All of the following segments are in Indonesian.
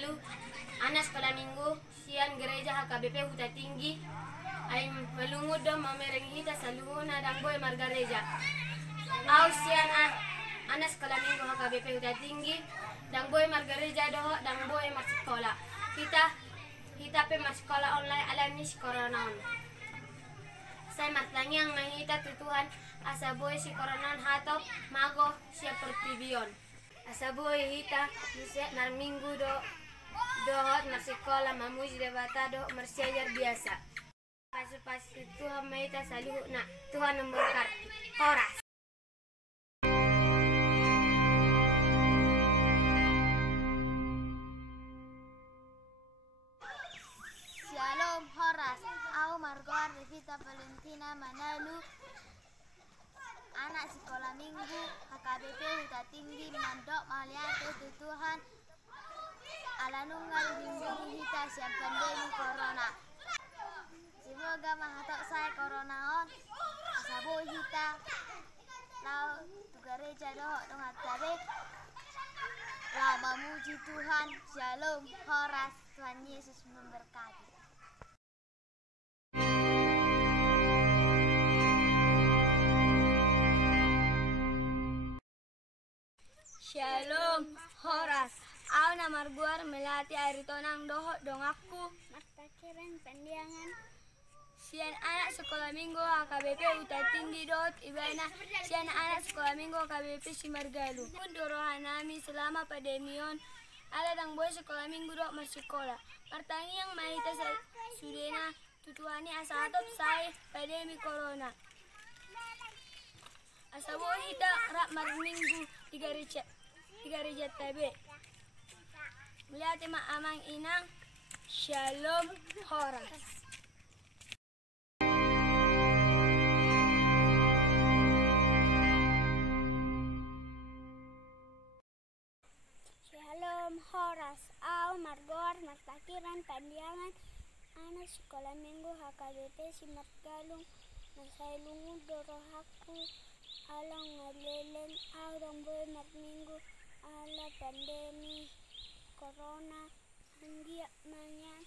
manalu anak sekolah minggu sian gereja HKBP Huta Tinggi ay malungod do mamereng hita sa luhuna dang boy margareja. Aw sian anak sekolah minggu HKBP Huta Tinggi dang boy margareja do dang boy marsekolah. Kita pe marsekolah online alami si koronaon. Saya matlangyang mahita tutuhan asa boy si koronaon hatop mago siya pertibion. Asa boy hita bisa nar minggu dohot marsekolah mamuji debata do marsiajar biasa. Pas Tuhan mahita saluhu na Tuhan memberkati. Horas. Shalom Horas. Aku Margoar Revita Valentina Manalu, anak sekolah minggu HKBP Huta Tinggi Mandok Maliate Tuhan alanungal minggu hita siap pandemi corona. Semoga mahatok saya coronaon asabo hita lau tu gereja doh dong hatabe lau memuji Tuhan. Shalom Horas. Tuhan Yesus memberkati. Shalom Horas. Aku nama Marguar melati air tonang doho dong aku Marta Kiran Pendiangan. Sian anak sekolah minggu HKBP Huta Tinggi dot ibana sian anak sekolah minggu HKBP Simargalu. Pun dorohanami selama pandemion ala dang boy sekolah minggu dot masikola. Martangi yang mahita sudena tutuani asatop sai pandemi corona. Asabo hita rak mar minggu tiga reja tabe. Melihat emak amang inang. Shalom Horas. Shalom Horas. Aku Margoar Martakiran Pandiangan, anak sekolah minggu HKBP Simargalung. Masailungu dorohaku alang ngalelen aurang boy minggu ala pandemi corona hingga manyan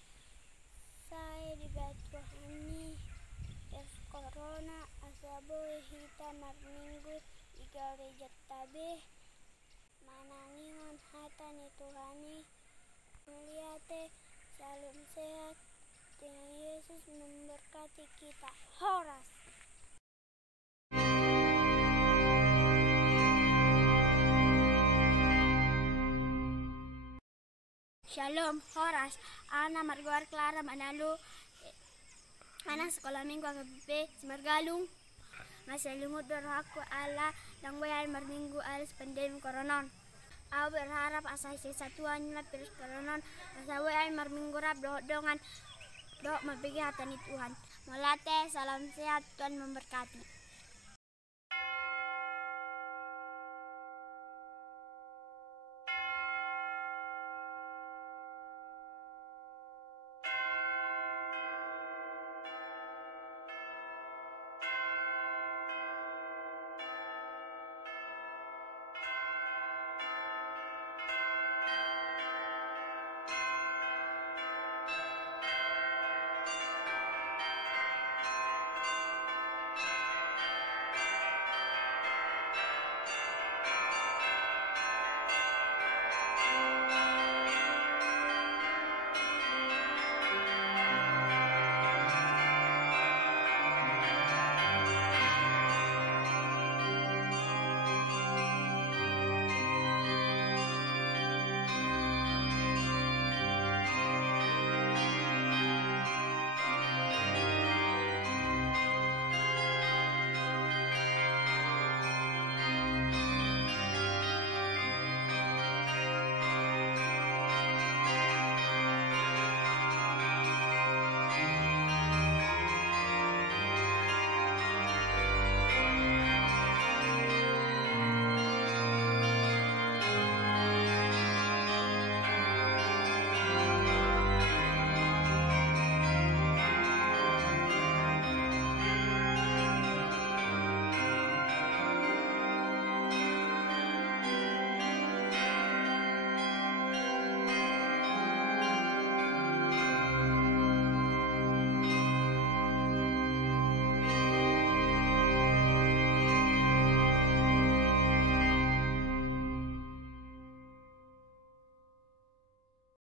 saya dibatuhani es corona asabo hita minggu tiga rejat tabe manangingon hata ni Tuhani meliate salam sehat Tuhan Yesus memberkati kita. Horas. Shalom Horas. Ana Margoar Clara Manalu, anak sekolah minggu HKBP Simargalung. Masih lumut dorhaku ala dang boy marminggu alis pandemi koronon. Aku berharap asal satuan virus koronon asa boy marminggu rap dongan dok mabigi hatani Tuhan. Molate salam sehat Tuhan memberkati.